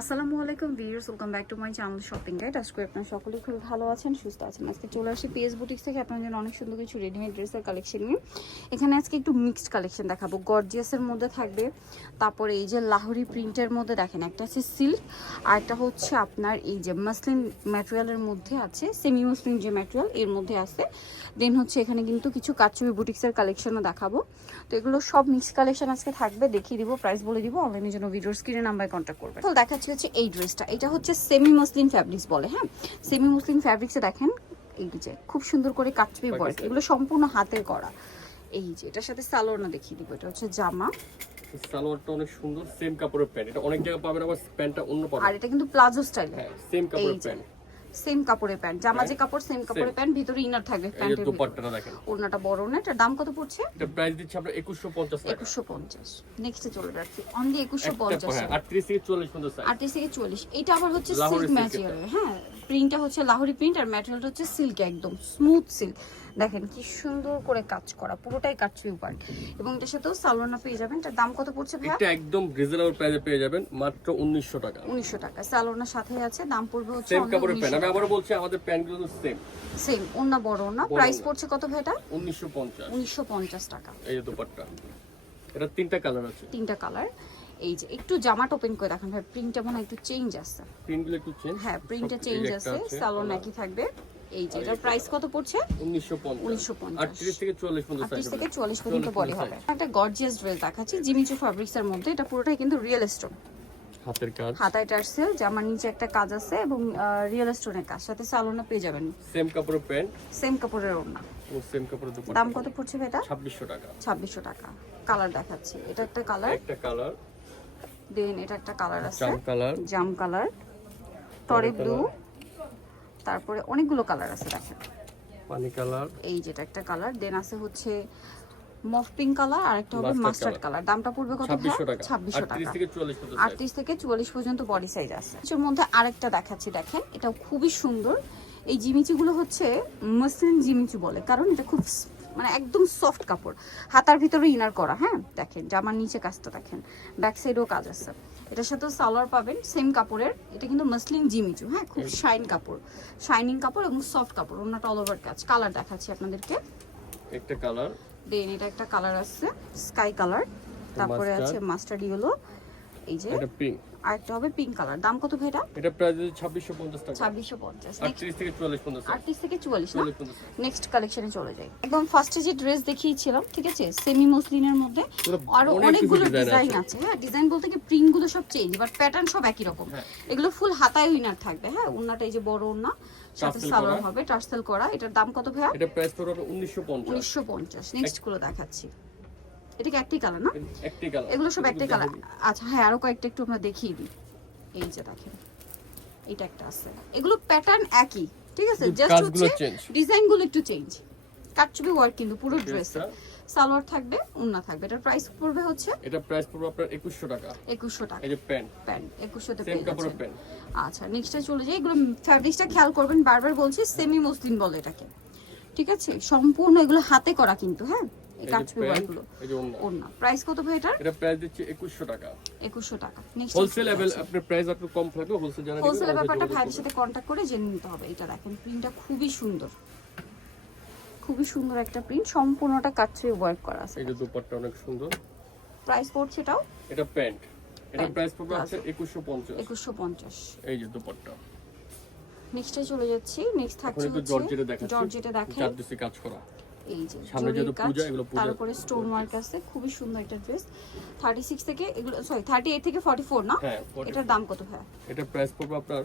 আসসালামু আলাইকুম viewers, welcome back to my channel shopping guide. আজকে আপনারা সকলেই খুব ভালো আছেন, সুস্থ আছেন। আজকে চলে আসি পিএস বুটিক্স থেকে আপনার জন্য অনেক সুন্দর কিছু রেডিমেড ড্রেসের কালেকশন নিয়ে। এখানে আজকে একটু মিক্সড কালেকশন দেখাবো। গর্জিয়াসের মধ্যে থাকবে। তারপরে এই যে লাহোরি প্রিন্টের মধ্যে দেখেন, একটা আছে সিল্ক আর একটা হচ্ছে আপনার এই যে মাসলিন ম্যাটেরিয়ালের মধ্যে আছে সেমি মসলিন যে ম্যাটেরিয়াল এর মধ্যে আছে। দেন হচ্ছে এখানে কিন্তু কিছু কাচুবি বুটিক্সের কালেকশনও দেখাবো। তো এগুলো সব মিক্সড কালেকশন আজকে থাকবে, দেখিয়ে দিব প্রাইস বলে দিব অনলাইনের জন্য ভিডিওর স্ক্রিনে নাম্বার কন্ট্যাক্ট করবে তো দেখাচ্ছি হচ্ছে এই ড্রেসটা। এটা হচ্ছে সেমি মুসলিম ফ্যাব্রিক্স বলে হ্যাঁ? সেমি মুসলিম ফ্যাব্রিক্সে দেখেন এই যে খুব সুন্দর করে কাটবে ওয়ার্ক এগুলো সম্পূর্ণ হাতের করা। এই যে এটার সাথে সালোয়ার না দেখিয়ে দিব এটা হচ্ছে জামা। সালোয়ারটা অনেক সুন্দর সেম কাপড়ের প্যান্ট এটা অনেক জায়গায় পাবেন আবার প্যান্টটা অন্য আর এটা কিন্তু প্লাজো স্টাইল হ্যাঁ সেম কাপড়ের। প্যান্ট সেম কাপড়ের প্যান্ট জামা যে কাপড় সেম কাপড়ের প্যান্ট ভিতরে ইনার থাকবে প্যান্টের দোপাট্টাটা দেখেন। ওড়নাটা বড় না এটা দাম কত পড়ছে? এটা প্রাইস দিচ্ছে আমরা 2150 টাকা। একুশশো পঞ্চাশ। নেক্সটে চলে যাচ্ছি অনলি একুশশো একটা পঞ্চাশ হ্যাঁ 38 থেকে 40 পর্যন্ত সাইজ আটত্রিশ থেকে চল্লিশ এটা আবার হচ্ছে সিল্ক ম্যাটেরিয়াল হ্যাঁ। প্রিন্টটা হচ্ছে লাহোরি প্রিন্ট আর ম্যাটেরিয়ালটা হচ্ছে সিল্ক একদম স্মুথ সিল্ক দেখেন কি সুন্দর করে কাজ করা পুরোটাই কাটছুই পার্ট এবং এটার সাথেও সালোয়ারনা পেয়ে যাবেন। এটার দাম কত পড়ছে ভাইয়া? এটা একদম রিজনেবল প্রাইসে পেয়ে যাবেন মাত্র 1900 টাকা। উনিশশো টাকা। সালোয়ারনার সাথে আছে দাম পড়বে হচ্ছে সেম কাপড়ের প্যান্ট। আমি আবার বলছি আমাদের প্যান্টগুলো সেম সেম ওন্না বড় ওন্না প্রাইস পড়ছে কত ভাই এটা? 1950 উনিশশো পঞ্চাশ টাকা। এই যে দোপাট্টা। এটা তিনটা কালার আছে। তিনটা কালার এই যে একটু জামাটা ওপেন করে দেখেন ভাই প্রিন্টটা মনে হয় একটু চেঞ্জ আছে। প্রিন্টগুলো একটু চেঞ্জ হ্যাঁ প্রিন্টটা চেঞ্জ আছে সালোয়ার একই থাকবে। এই যে এটার প্রাইস কত পড়ছে? 1950 1950 38 থেকে 40 পর্যন্ত থেকে চল্লিশ পর্যন্ত 40 বডি হবে। একটা গর্জিয়াস ড্রেস দেখাচ্ছি জিমিচু ফ্যাব্রিক্স এর মধ্যে। এটা পুরোটাই কিন্তু রিয়েল স্টোন হাতের কাজ। হাতায় টার্সেল জামার নিচে একটা কাজ আছে এবং রিয়েল স্টোনের কাজ। সাথে সালোনা পেয়ে যাবেন। সেম কাপড়ের প্যান্ট। সেম কাপড়ের ওড়না। ও সেম কাপড়ের দোপাট্টা। দাম কত পড়ছে এটা? 2600 টাকা। ছাব্বিশশো টাকা। কালার দেখাচ্ছি। এটা একটা কালার একটা কালার দেন এটা একটা কালার আছে। জাম কালার। জাম কালার। টরে ব্লু। তারপরে অনেকগুলো কালার আছে দেখেন। পানি কালার। এই যেটা একটা কালার। দেন আছে হচ্ছে মফ পিঙ্ক কালার আর একটা হবে মাস্টার্ড কালার। দামটা পড়বে কত ছাব্বিশশো টাকা। ছাব্বিশশো টাকা। আটত্রিশ থেকে চল্লিশ পর্যন্ত বডি সাইজ আছে। এর মধ্যে আরেকটা দেখাচ্ছি দেখেন। এটা খুবই সুন্দর। এই জিমিচুগুলো হচ্ছে মসলিন জিমিচু বলে কারণ এটা খুব মানে একদম সফট কাপড়। হাতার ভিতরে ইনার করা হ্যাঁ? দেখেন জামার নিচে কাজটা দেখেন। ব্যাক সাইডেও কাজ আছে। এটার সাথেও সালোয়ার পাবেন সেম কাপড়ের। এটা কিন্তু মসলিন জিমিচু হ্যাঁ? খুব শাইন কাপড়। শাইনিং কাপড় এবং সফট কাপড় অন্যটা অল ওভার কাজ। কালার দেখাচ্ছি আপনাদেরকে। একটা কালার দেন এটা একটা কালার আছে স্কাই কালার তারপরে আছে। মাস্টার্ড ইয়েলো এই যে এটা পিঙ্ক আরেকটা হবে পিঙ্ক কালার দাম কত ভাই এটা? এটা প্রাইস ছাব্বিশশো পঞ্চাশ টাকা। ছাব্বিশশো পঞ্চাশ। আটত্রিশ থেকে চল্লিশ পর্যন্ত size। আটত্রিশ থেকে চুয়াল্লিশ না? চল্লিশ পর্যন্ত size। নেক্সট কালেকশনে চলে যাই। একদম ফার্স্টে যে ড্রেস দেখিয়েছিলাম ঠিক আছে? সেমি মসলিনের মধ্যে। আরও অনেক অনেকগুলো ডিজাইন আছে। হ্যাঁ? ডিজাইন বলতে কি প্রিন্টগুলো সব চেঞ্জ বাট প্যাটার্ন সব একই রকম। হ্যাঁ। এগুলো ফুল হাতায় উইনার থাকবে হ্যাঁ? উন্নাটা এই যে বড় উন্না সাথে সালোয়ার হবে টার্সেল করা। এটার দাম কত ভাইয়া? এটা প্রাইস পড়বে উনিশশো পঞ্চাশ। উনিশশো পঞ্চাশ। নেক্সটগুলো দেখাচ্ছি। এটা কি একটি কালার না? একটি কালার এগুলো সব একটাই কালার আচ্ছা হ্যাঁ আরও কয়েকটা একটু আমরা দেখিয়ে দিই। এই যে দেখেন এটা একটা আছে। এগুলো প্যাটার্ন একই ঠিক আছে? জাস্ট হচ্ছে। ডিজাইনগুলো একটু চেঞ্জ কাটচুপি ওয়ার্ক কিন্তু পুরো ড্রেসে সালোয়ার থাকবে উন্না থাকবে। এটার প্রাইস পড়বে হচ্ছে এটা প্রাইস পড়বে আপনার একুশশো টাকা। একুশশো টাকা। এই যে প্যান্ট প্যান্ট একুশশোতে সেম কাপড়ের প্যান্ট আচ্ছা নেক্সটে চলে যাই। এগুলো ফ্যাব্রিক্সটা খেয়াল করবেন বারবার বলছি সেমি মসলিন বলে এটাকে। ঠিক আছে? সম্পূর্ণ এগুলো হাতে করা কিন্তু হ্যাঁ? এই এই যে কাটচুপি প্যান্ট ওয়ার্কগুলো এই যে ওন্না ওন্না প্রাইস কত ভাই এটার? এটা প্রাইস দিচ্ছে একুশশো টাকা। একুশশো টাকা। নেক্সট হোলসেল লেভেল আপনার প্রাইস একটু কম থাকবে হোলসেল জানা হোলসেলের ব্যাপারটা ভাইয়ের সাথে কন্ট্যাক্ট করে জেনে নিতে হবে। এটা দেখেন প্রিন্টটা খুবই সুন্দর। খুবই সুন্দর একটা প্রিন্ট সম্পূর্ণটা কাটছে ওয়ার্ক করা আছে। এই দুপাট্টা অনেক সুন্দর। প্রাইস পড়ছে এটাও? এটা প্যান্ট। এটা প্রাইস পড়বে আছে একুশশো পঞ্চাশ। একুশশো পঞ্চাশ। এই যে দুপাট্টা। নেক্সটে চলে যাচ্ছি। নেক্সট থাকছে জর্জেটে দেখাচ্ছি। জর্জেটে দেখেন চারদিকে কাজ করা। এই যে সামনে যেহেতু পূজা, এগুলো পূজার- তারপরে স্টোন ওয়ার্ক আছে খুবই সুন্দর একটা ড্রেস থার্টি সিক্স থেকে এগুলো সরি থার্টি এইট থেকে ফর্টি ফোর না? হ্যাঁ 44 এটার দাম কত ভাই এটা প্রাইস পড়বে আপনার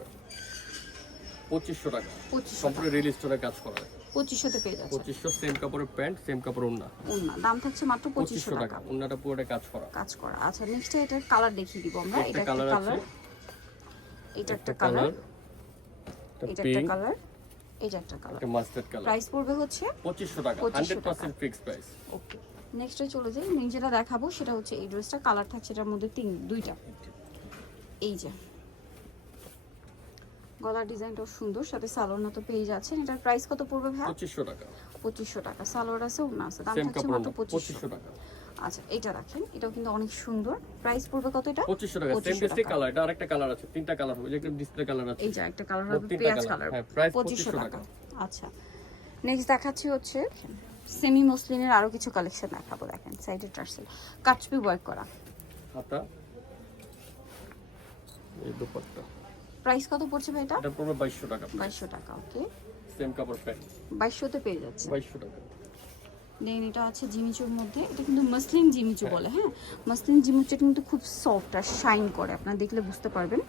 পঁচিশশো টাকা। পঁচিশশো সম্পূর্ণ রিল স্টোরে কাজ করা। পঁচিশশোতে পেয়ে যাচ্ছে। পঁচিশশো সেম কাপড়ের প্যান্ট সেম কাপড় ওন্না। ওন্না দাম থাকছে মাত্র পঁচিশশো টাকা। ওন্নাটা পুরোটা কাজ করা। কাজ করা। আচ্ছা নেক্সটে এটার কালার দেখিয়ে দিব আমরা। এটা একটা কালার কালার এটা একটা কালার এটা একটা কালার এটা একটা কালার একটা মাস্টার্ড কালার প্রাইস পড়বে হচ্ছে পঁচিশশো টাকা 2500 হান্ড্রেড টাকা। পার্সেন্ট ফিক্স প্রাইস ওকে নেক্সটে চলে যাই। আমি যেটা দেখাবো সেটা হচ্ছে এই ড্রেসটা কালার থাকছে এটার মধ্যে তিন দুইটা। এই যে। গলার ডিজাইনটাও সুন্দর সাথে সালোয়ার তো পেয়ে যাচ্ছেন। এটার প্রাইস কত পড়বে ভাই? পঁচিশশো টাকা। পঁচিশশো টাকা। সালোয়ার আছে ওনা আছে। দাম থাকছে মাত্র ওন্না পঁচিশশো। পঁচিশশো টাকা। আচ্ছা এটা রাখেন। এটাও কিন্তু অনেক সুন্দর। প্রাইস পড়বে কত এটা? পঁচিশশো টাকা। সেম 2500 ডিসপ্লে কালার এটা আরেকটা কালার আছে তিনটা কালার হবে ডিসপ্লে কালার আছে। এই যে একটা কালার হবে পেঁয়াজ কালার হ্যাঁ, পঁচিশশো 2500 টাকা। আচ্ছা নেক্সট দেখাচ্ছি হচ্ছে সেমি মসলিনের আরও কিছু কালেকশন দেখাবো দেখেন সাইডে টার্সেল কাচপি ওয়ার্ক করা। হাতা। এই দুপাট্টা। প্রাইস কত পড়ছে ভাই এটা? এটা পড়বে বাইশশো টাকা। বাইশশো টাকা ওকে সেম কাপড় প্যান্ট বাইশশোতে পেয়ে যাচ্ছে। বাইশশো টাকা। দেন এটা আছে জিমিচুর মধ্যে এটা কিন্তু মসলিন জিমিচু। বলে হ্যাঁ? মসলিন জিমিচুটা কিন্তু খুব সফট আর শাইন করে আপনারা দেখলে বুঝতে পারবেন।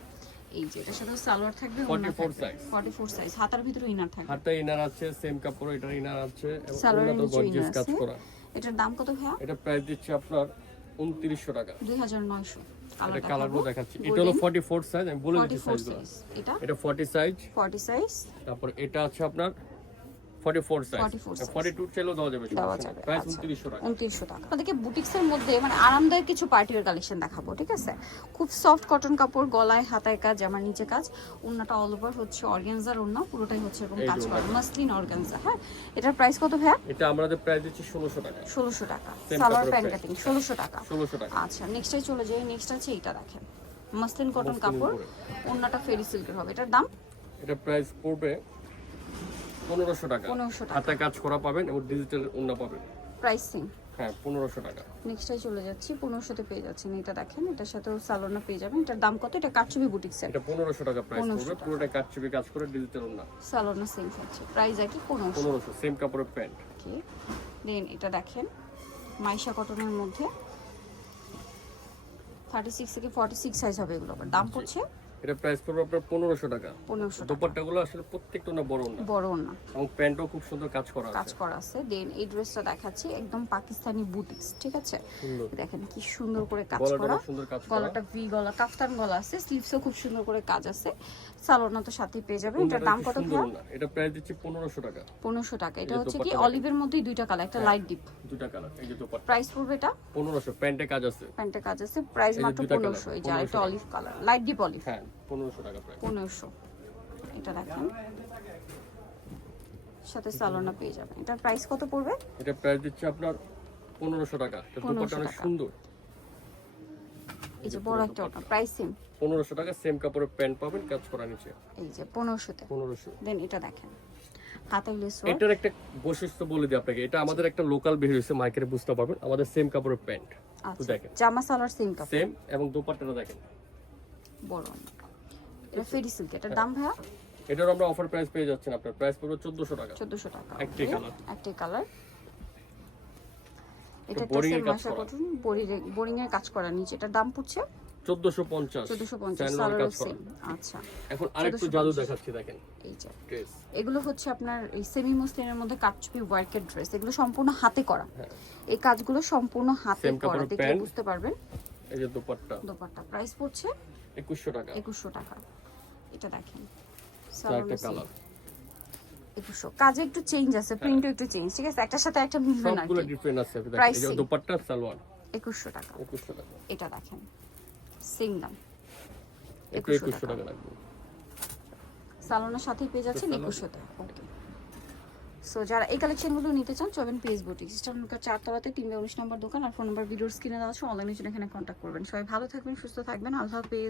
এই যে এটার সাথে সালোয়ার থাকবে 44 size। ফর্টি ফোর সাইজ হাতার ভিতরে ইনার থাকবে। হাতে ইনার আছে সেম কাপড় এটার ইনার আছে গর্জিয়াস কাজ করা। এটার দাম কত ভাইয়া? এটা প্রাইস দিচ্ছে আপনার উনত্রিশশো টাকা। দুই হাজার নয়শো এটা কালারগুলো দেখাচ্ছি। এটা হলো ফর্টি ফোর সাইজ আমি বলে দিচ্ছি সাইজগুলো সাইজ এটা? এটা ফর্টি সাইজ ফর্টি সাইজ তারপর এটা আছে আপনার forty four size 44 size। Forty two চাইলেও দেওয়া যাবে প্রাইস আচ্ছা। উনত্রিশশো টাকা। উনত্রিশশো টাকা। আপনাদেরকে বুটিক্সের মধ্যে মানে আরামদায়ক কিছু পার্টির কালেকশন দেখাবো ঠিক আছে? খুব সফট কটন কাপড় গলায় হাতায় কাজ আমার নিচে কাজ ওন্নাটা অল ওভার হচ্ছে অর্গানজার ওন্না পুরোটাই হচ্ছে এরকম কাজ করা মাসলিন অর্গানজা হ্যাঁ? এটার প্রাইস কত ভাইয়া? এটা আমাদের প্রাইস দিচ্ছি ষোলোশো টাকা। ষোলোশো টাকা। সালোয়ার প্যান্ট কাটিং ষোলোশো টাকা। ষোলোশো টাকা। আচ্ছা নেক্সটে চলে যাই নেক্সট আছে এইটা দেখেন। মাসলিন কটন কাপড়। ওন্নাটা ফেরি সিল্কের হবে। এটার দাম? এটা প্রাইস পড়বে পনেরোশো টাকা। পনেরোশো টাকা। হাতে কাজ করা পাবেন এবং ডিজিটাল উন্না পাবেন। প্রাইসিং হ্যাঁ পনেরোশো টাকা। নেক্সটটাই চলে যাচ্ছি পনেরোশোতে পেয়ে যাচ্ছেন। এটা দেখেন এটার সাথেও সালোনা পেয়ে যাবেন। এটার দাম কত? এটা কাটছবি বুটিক্সের এটা পনেরোশো টাকা প্রাইস 1500 পড়বে। পুরোটা কাটছবি কাজ করে ডিজিটাল উন্না সালোনা সেম থাকছে। প্রাইস একই পনেরোশো। পনেরোশো সেম কাপড়ের প্যান্ট ওকে দেন এটা দেখেন মাইশা কটনের মধ্যে। থার্টি সিক্স থেকে ফর্টি সিক্স সাইজ হবে এগুলো। দাম পড়ছে এটা প্রাইস পড়বে আপনার পনেরোশো টাকা। পনেরোশো টাকা। দোপাট্টাগুলো আসলে প্রত্যেকটা না বড় না। বড় না। এবং প্যান্টও খুব সুন্দর কাজ করা কাজ করা আছে। দেন এই ড্রেসটা দেখাচ্ছি একদম পাকিস্তানি বুটিক্স ঠিক আছে? দেখেন কি সুন্দর করে কাজ করা। গলাটা ভি গলা কাফতান গলা আছে স্লিভসও খুব সুন্দর করে কাজ আছে। সালোনা তো সাথেই পেয়ে যাবেন। এটার দাম কত সুন্দর এটা প্রাইস দিচ্ছি পনেরোশো টাকা। পনেরোশো টাকা। এটা হচ্ছে কি অলিভের মধ্যেই দুইটা কালার একটা হ্যাঁ। লাইট ডিপ দুটা কালার এই যে দোপাট্টা। প্রাইস পড়বে এটা? পনেরোশো প্যান্টে কাজ আছে। প্যান্টের কাজ আছে। প্রাইস মাত্র দুইটা পনেরোশো। এই যে আরেকটা olive colour light deep olive হ্যাঁ। পনেরোশো টাকা পনেরোশো। এটা দেখেন। সাথে সালোনা পেয়ে যাবেন। এটার প্রাইস কত পড়বে? এটা প্রাইস দিচ্ছে আপনার পনেরোশো টাকা। 1500 দোপাট্টা অনেক সুন্দর। এই যে বড় একটা প্রাইস সেম পনেরোশো টাকা সেম কাপড়ের প্যান্ট পাবেন কাজ করা নিচে। এই যে পনেরোশোতে। পনেরোশো। দেন এটা দেখেন। এটার একটা বৈশিষ্ট্য বলে দিই আপনাকে। এটা আমাদের একটা লোকাল বের হয়েছে মার্কেটে বুঝতে পারবেন। আমাদের সেম কাপড়ের প্যান্ট আচ্ছা। দেখেন। জামা সালোয়ার সেম কাপড়। সেম এবং দোপাট্টাটা দেখেন। বড়। এটা ফেরি সিল্ক এটার দাম ভাইয়া? এটার আমরা অফার প্রাইস পেয়ে যাচ্ছেন আপনার প্রাইস পড়বে চোদ্দশো টাকা। চোদ্দশো টাকা একটাই okay? colour। একটাই কালার এটা boring এর কাজ করা। বোরিং এর কাজ করা নিচে। এটার দাম পড়ছে? চোদ্দশো পঞ্চাশ। চোদ্দশো পঞ্চাশ কাজ সালোয়ার করা আচ্ছা। এখন আরেকটু জাদু দেখাচ্ছি দেখেন। এই যে। ড্রেস এগুলো হচ্ছে আপনার এই সেমি মসলিনের মধ্যে কাটছবি ওয়ার্কের ড্রেস এগুলো সম্পূর্ণ হাতে করা। হ্যাঁ। এই কাজগুলো সম্পূর্ণ হাতে করা। pant। বুঝতে পারবেন। এই যে দোপাট্টা। দোপাট্টা। প্রাইস পড়ছে? একুশশো টাকা। একুশশো টাকা। এটা দেখেন। চারটা কালার একুশশো কাজে একটু চেঞ্জ আছে প্রিন্টও একটু চেঞ্জ ঠিক আছে? একটার সাথে একটা মিলবে না সবগুলো ডিফারেন্ট আছে। এই দোপাট্টা সালোয়ার। একুশশো টাকা। একুশশো টাকা। এটা দেখেন। সেম দাম। 2100 টাকা। টাকা লাগবে। সালোনার সাথেই পেয়ে যাচ্ছেন সালোয়ার। একুশশোতে। ওকে সো যারা এই কালেকশনগুলো নিতে চান চবেন পেজ বুটিক স্টারনুকার চারতলাতে তিনটা উনিশ নম্বর দোকান। আর ফোন নাম্বার ভিডিওর স্ক্রিনে দেওয়া আছে। অনলাইনে জন্য এখানে কন্ট্যাক্ট করবেন। সবাই ভালো থাকবেন সুস্থ থাকবেন। আল্লাহ হাফেজ।